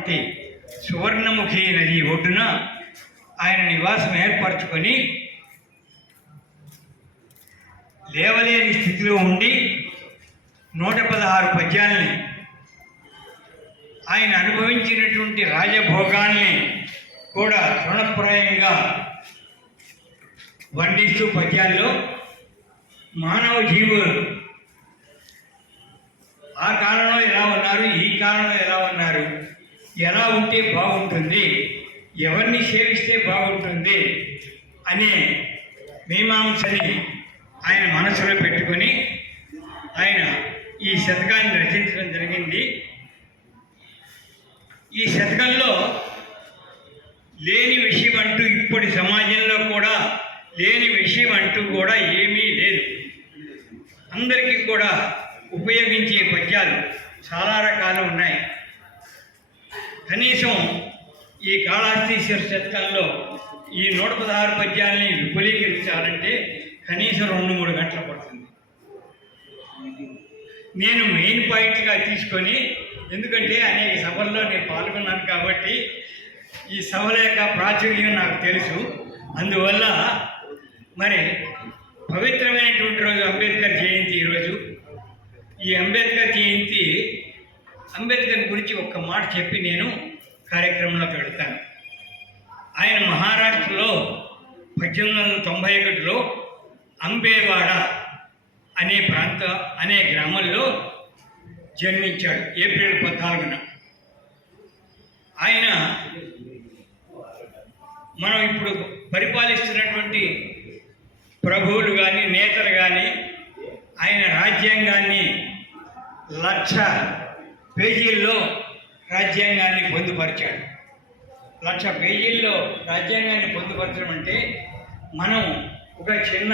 ఉన్నటువంటి సువర్ణముఖి నది ఒడ్డున ఆయన నివాసం ఏర్పరచుకొని లేవలేని స్థితిలో ఉండి 116 పద్యాలని ఆయన అనుభవించినటువంటి రాజభోగాల్ని కూడా తృణప్రాయంగా వర్ణిస్తూ పద్యాల్లో మానవ జీవులు ఆ కాలంలో ఎలా ఉన్నారు, ఈ కాలంలో ఎలా ఉన్నారు, ఎలా ఉంటే బాగుంటుంది, ఎవరిని సేవిస్తే బాగుంటుంది అనే మీమాంసని ఆయన మనసులో పెట్టుకొని ఆయన ఈ శతకాన్ని రచించడం జరిగింది. ఈ శతకంలో లేని విషయం అంటూ ఇప్పటి సమాజంలో కూడా లేని విషయం అంటూ కూడా ఏమీ లేదు. అందరికీ కూడా ఉపయోగించే పద్యాలు చాలా రకాలు ఉన్నాయి. కనీసం ఈ కాళహస్తీశ్వర శతకంలో ఈ 116 పద్యాలని విపులీకరించాలంటే కనీసం 2-3 గంటలు పడుతుంది. నేను మెయిన్ పాయింట్గా తీసుకొని, ఎందుకంటే అనేక సభల్లో నేను పాల్గొన్నాను కాబట్టి ఈ సభల యొక్క ప్రాచుర్యం నాకు తెలుసు. అందువల్ల మరి పవిత్రమైనటువంటి రోజు అంబేద్కర్ జయంతి ఈరోజు. ఈ అంబేద్కర్ జయంతి, అంబేద్కర్ గురించి ఒక్క మాట చెప్పి నేను కార్యక్రమంలో పెడతాను. ఆయన మహారాష్ట్రలో 1891లో అంబేవాడ అనే గ్రామంలో జన్మించాడు ఏప్రిల్ 14న. ఆయన మనం ఇప్పుడు పరిపాలిస్తున్నటువంటి ప్రభువులు కానీ నేతలు కానీ ఆయన రాజ్యాంగాన్ని 1,00,000 పేజీల్లో రాజ్యాంగాన్ని పొందుపరిచాడు. 1,00,000 పేజీల్లో రాజ్యాంగాన్ని పొందుపరచడం అంటే మనం ఒక చిన్న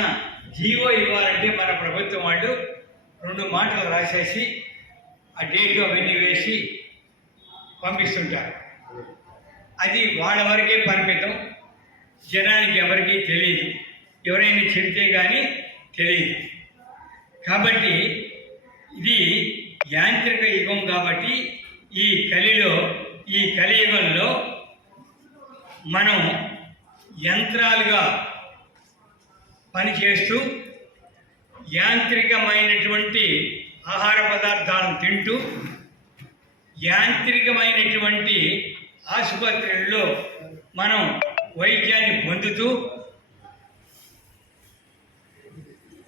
జీవో ఇవ్వాలంటే మన ప్రభుత్వం వాళ్ళు 2 మాటలు రాసేసి ఆ డేటు అవన్నీ వేసి పంపిస్తుంటారు. అది వాళ్ళ వరకే పరిమితం, జనానికి ఎవరికీ తెలియదు, ఎవరైనా చెబితే కానీ తెలియదు. కాబట్టి ఇది యాంత్రిక యుగం కాబట్టి ఈ కలియుగంలో మనం యంత్రాలుగా పనిచేస్తూ యాంత్రికమైనటువంటి ఆహార పదార్థాలను తింటూ యాంత్రికమైనటువంటి ఆసుపత్రుల్లో మనం వైద్యాన్ని పొందుతూ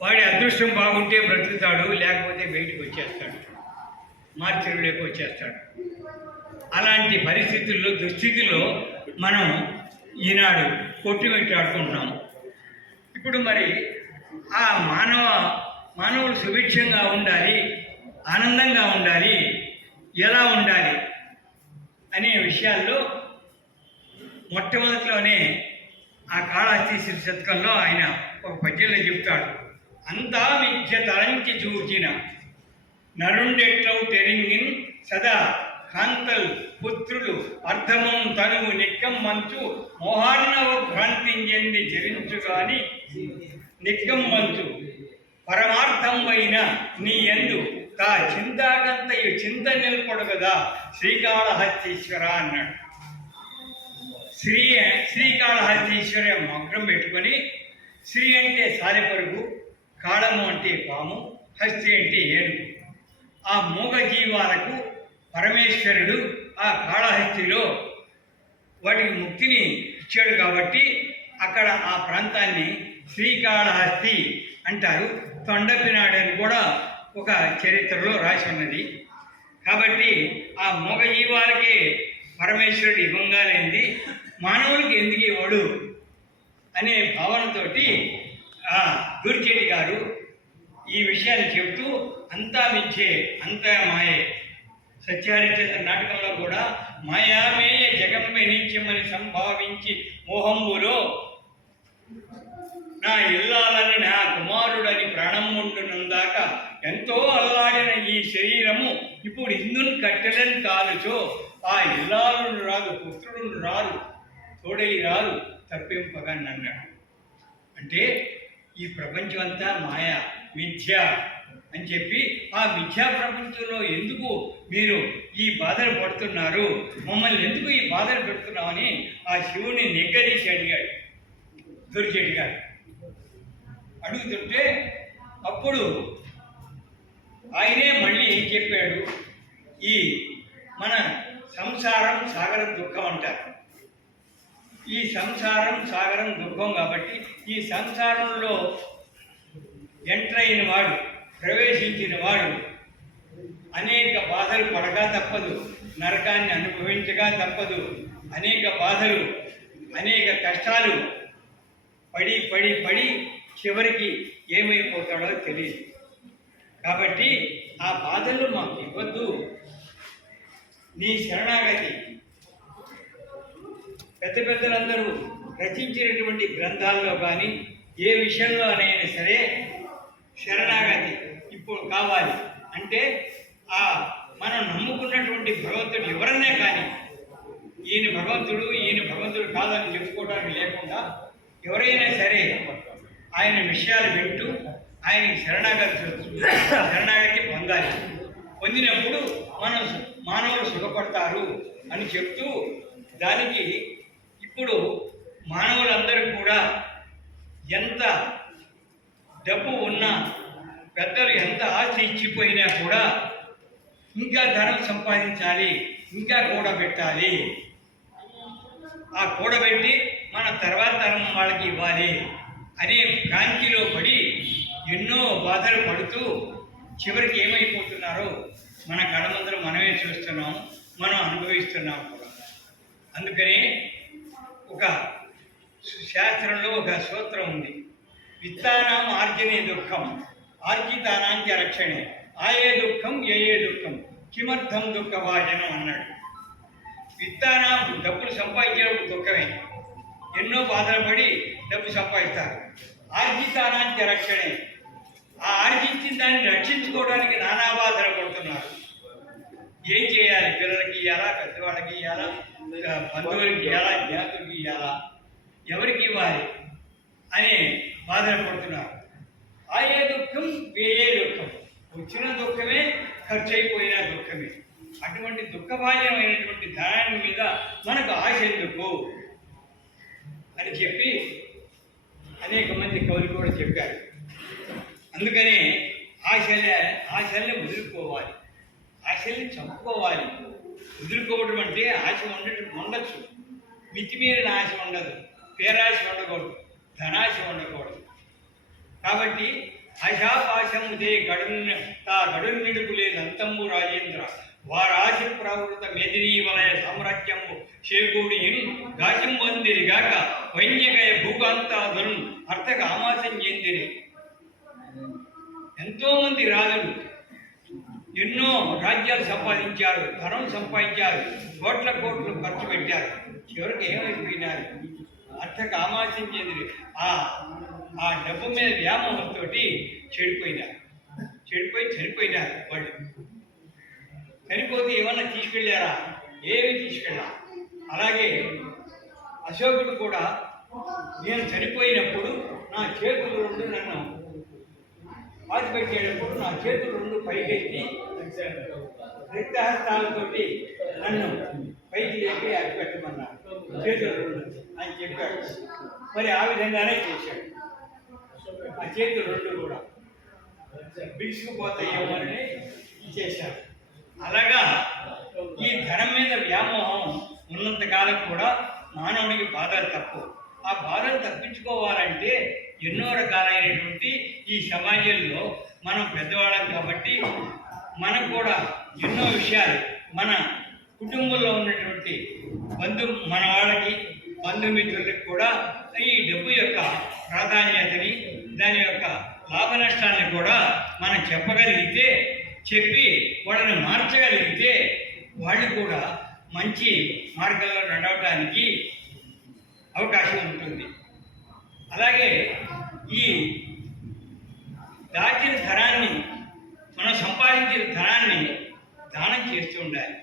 వాడి అదృష్టం బాగుంటే బ్రతుకుతాడు, లేకపోతే బయటకు వచ్చేస్తాడు, మార్చిలోకి వచ్చేస్తాడు. అలాంటి పరిస్థితుల్లో దుస్థితిలో మనం ఈనాడు కొట్టుమిట్టాడుకుంటున్నాం. ఇప్పుడు మరి ఆ మానవులు సుభిక్షంగా ఉండాలి, ఆనందంగా ఉండాలి, ఎలా ఉండాలి అనే విషయాల్లో మొట్టమొదటిలోనే ఆ కాళహస్తీశ్వర శతకంలో ఆయన ఒక పద్యంలో చెప్తాడు. అంతా మిథ్య తలంచి చూచిన నరుండెట్లౌ తెరింగిన్ సదా కాంతల్ పుత్రులు అర్థమం తనువు నిక్కమ్మంచు మోహాన్నవ భ్రాంతించెంది జరించు కాని నిక్కమ్మంచు పరమార్థంపైన నీ యందు తా చింతాకంతయు చింత నిలపడు కదా శ్రీకాళహస్తీశ్వర అన్నాడు. శ్రీకాళహస్తీశ్వర మగ్నం పెట్టుకొని, శ్రీ అంటే సాలెపరుగు, కాళము అంటే పాము, హస్తి అంటే ఏనుగు. ఆ మూగ జీవాలకు పరమేశ్వరుడు ఆ కాళహస్తిలో వాటికి ముక్తిని ఇచ్చాడు కాబట్టి అక్కడ ఆ ప్రాంతాన్ని శ్రీకాళహస్తి అంటారు. తొండపినాడు అని కూడా ఒక చరిత్రలో రాసి ఉన్నది. కాబట్టి ఆ మూగ జీవాలకి పరమేశ్వరుడు ఇవ్వంగానేది, మానవులకి ఎందుకు ఇవ్వడు అనే భావనతోటి ఆ దూర్చెటి గారు ఈ విషయాన్ని చెబుతూ అంతా మించే అంతా మాయే, సత్యహరిచంద్ర నాటకంలో కూడా మాయామేయ జగమ్మె నిత్యమని సంభావించి మోహంబులో నా ఇల్లాలని నా కుమారుడని ప్రాణం ఉంటున్నందాక ఎంతో అల్లాడిన ఈ శరీరము ఇప్పుడు ఇందును కట్టెలని కాలుచో ఆ ఇల్లాలు రాదు, పుత్రుడు రాదు, తోడై రాదు తప్పింపగా అన్నాడు. అంటే ఈ ప్రపంచం అంతా మాయ, మిథ్య అని చెప్పి ఆ మిథ్యా ప్రపంచంలో ఎందుకు మీరు ఈ బాధలు పడుతున్నారు, మమ్మల్ని ఎందుకు ఈ బాధలు పెడుతున్నామని ఆ శివుని నిగ్గదీసి అడిగాడు దుర్జటి గారు. అడుగుతుంటే అప్పుడు ఆయనే మళ్ళీ ఏం చెప్పాడు, ఈ మన సంసారం సాగరం దుఃఖం అంటారు. ఈ సంసారం సాగరం దుఃఖం కాబట్టి ఈ సంసారంలో ఎంటర్ అయిన వాడు, ప్రవేశించిన వాడు అనేక బాధలు పడగా తప్పదు, నరకాన్ని అనుభవించగా తప్పదు, అనేక బాధలు అనేక కష్టాలు పడి పడి పడి చివరికి ఏమైపోతాడో తెలియదు. కాబట్టి ఆ బాధలు మాకు ఇవ్వద్దు, నీ శరణాగతి. పెద్ద పెద్దలందరూ రచించినటువంటి గ్రంథాల్లో కానీ ఏ విషయంలో అయినా సరే శరణాగతి ఇప్పుడు కావాలి అంటే ఆ మనం నమ్ముకున్నటువంటి భగవంతుడు ఎవరన్నా కానీ ఈయన భగవంతుడు కాదని చెప్పుకోవడానికి లేకుండా ఎవరైనా సరే ఆయన విషయాలు వింటూ ఆయనకి శరణాగతి పొందాలి. పొందినప్పుడు మానవులు సుఖపడతారు అని చెప్తూ దానికి ఇప్పుడు మానవులందరూ కూడా ఎంత డబ్బు ఉన్నా, పెద్దలు ఎంత ఆస్తి ఇచ్చిపోయినా కూడా ఇంకా ధనం సంపాదించాలి, ఇంకా కూడబెట్టాలి, ఆ కూడబెట్టి మన తర్వాత తరం వాళ్ళకి ఇవ్వాలి అనే భ్రాంతిలో పడి ఎన్నో బాధలు పడుతూ చివరికి ఏమైపోతున్నారో మన కళ్ళ ముందర మనమే చూస్తున్నాం, మనం అనుభవిస్తున్నాం కూడా. అందుకనే ఒక శాస్త్రంలో ఒక సూత్రం ఉంది, విత్తానాం ఆర్జనే దుఃఖం ఆర్జితానాంచ రక్షణే ఆయే దుఃఖం ఏ దుఃఖం కిమర్థం దుఃఖభాజనం అన్నాడు. విత్తానాం డబ్బులు సంపాదించేటప్పుడు దుఃఖమే, ఎన్నో బాధలు పడి డబ్బు సంపాదిస్తారు. ఆర్జితానాంచ రక్షణే, ఆ ఆర్జించిన దాన్ని రక్షించుకోవడానికి నానా బాధలు పడుతున్నారు. ఏం చేయాలి, పిల్లలకి ఇవ్వాలా, పెద్దవాళ్ళకి ఇవ్వాలా, బంధువులకి ఇవ్వాలా, జ్ఞాతులకి ఇవ్వాలా, ఎవరికి ఇవ్వాలి అనే బాధలు పడుతున్నారు. ఆయే దుఃఖం వేయే దుఃఖం, వచ్చిన దుఃఖమే ఖర్చు అయిపోయిన దుఃఖమే. అటువంటి దుఃఖభాజనమైనటువంటి ధనాన్ని మీద మనకు ఆశ ఎందుకు అని చెప్పి అనేక మంది కవులు కూడా చెప్పారు. అందుకనే ఆశల్ని వదులుకోవాలి, ఆశల్ని చంపుకోవాలి. వదులుకోవడం అంటే ఆశ ఉండొచ్చు, మితిమీరిన ఆశ ఉండదు, పేరాశ ఉండకూడదు, ధనాశ ఉండకూడదు. కాబట్టి ఆశాపాశముదే గడులు నిడుపులేదు అంతంబు రాజేంద్ర వారాశ ప్రవృత మేదినీ వలయ సామ్రాజ్యము చేకూడి గాజం వందిరిగాక వైన్యకయ భూకాంతాదులు అర్థక ఆమాసం చెందిరి. ఎంతోమంది రాజులు ఎన్నో రాజ్యాలు సంపాదించారు, ధనం సంపాదించారు, కోట్ల కోట్లు ఖర్చు పెట్టారు, చివరికి ఏమైపోయినారు, అర్థక ఆమాసం చెందిరి. ఆ డబ్బు మీద వ్యామోహంతో చనిపోయినారు వాళ్ళు. చనిపోతే ఏమన్నా తీసుకెళ్ళారా? ఏమి తీసుకెళ్ళా. అలాగే అశోకుడు కూడా నేను చనిపోయినప్పుడు నా చేతులు రెండు నన్ను పాతిపెట్టేటప్పుడు నా చేతులు రెండు పైకెత్తి రిక్తహస్తాలతోటి నన్ను పైకి లేపి అరిపెట్టమన్నాడు, చేతులు రెండు అని చెప్పాడు. మరి ఆ విధంగానే చేశాడు. ఆ చేతులు రెండు కూడా బిగుసుకుపోతాయేమోనని చేశాడు. అలాగా ఈ ధనం మీద వ్యామోహం ఉన్నంతకాలం కూడా మానవునికి బాధలు తప్పు. ఆ బాధలు తప్పించుకోవాలంటే ఎన్నో రకాలైనటువంటి ఈ సమాజంలో మనం పెద్దవాళ్ళం కాబట్టి మనం కూడా ఎన్నో విషయాలు మన కుటుంబంలో ఉన్నటువంటి మన వాళ్ళకి బంధుమిత్రులకి కూడా ఈ డబ్బు యొక్క ప్రాధాన్యతని, దాని యొక్క లాభ నష్టాన్ని కూడా మనం చెప్పగలిగితే, చెప్పి వాళ్ళని మార్చగలిగితే వాళ్ళు కూడా మంచి మార్గంలో నడవటానికి అవకాశం ఉంటుంది. అలాగే ఈ దాచిన ధనాన్ని, మనం సంపాదించిన ధనాన్ని దానం చేస్తూ ఉండాలి.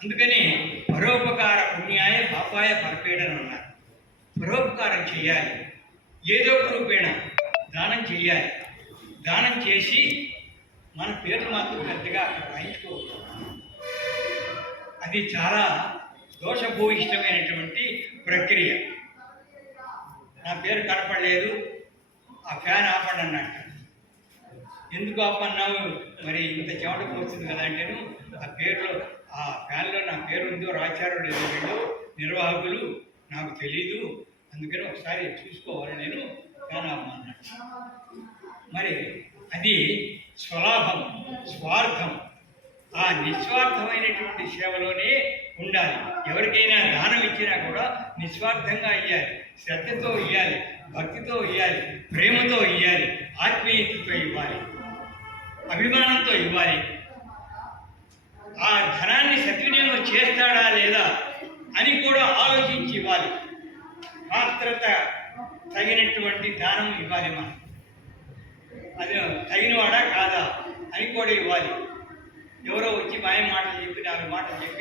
అందుకని పరోపకార పుణ్యాయ పాపాయ పరపేడని అన్నారు. పరోపకారం చేయాలి, ఏదో ఒక రూపేణ దానం చేయాలి. దానం చేసి మన పేర్లు మాత్రం పెద్దగా అక్కడ రాయించుకోవచ్చు. అది చాలా దోషభూయిష్టమైనటువంటి ప్రక్రియ. నా పేరు కనపడలేదు, ఆ ఫ్యాన్ ఆపండి అన్నట్టు. ఎందుకు ఆపన్నావు, మరి ఇంత చెమట పోతుంది కదా అంటేను ఆ ఫ్యాన్లో నా పేరు ఉందో రాశారో లేదో వీళ్ళు నిర్వాహకులు నాకు తెలీదు, అందుకని ఒకసారి చూసుకోవాలి, నేను ఫ్యాన్ ఆపమన్నాడు. మరి అది స్వలాభం, స్వార్థం. ఆ నిస్వార్థమైనటువంటి సేవలోనే ఉండాలి. ఎవరికైనా దానం ఇచ్చినా కూడా నిస్వార్థంగా ఇవ్వాలి, శ్రద్ధతో ఇవ్వాలి, భక్తితో ఇవ్వాలి, ప్రేమతో ఇవ్వాలి, ఆత్మీయతతో ఇవ్వాలి, అభిమానంతో ఇవ్వాలి. ఆ ధనాన్ని సద్వినియోగం చేస్తాడా లేదా అని కూడా ఆలోచించి ఇవ్వాలి. పాత్రత తగినటువంటి దానం ఇవ్వాలి. మనం అది తగినవాడా కాదా అని కూడా ఇవ్వాలి. ఎవరో వచ్చి మాయ మాటలు చెప్పి 4 మాటలు చెప్పి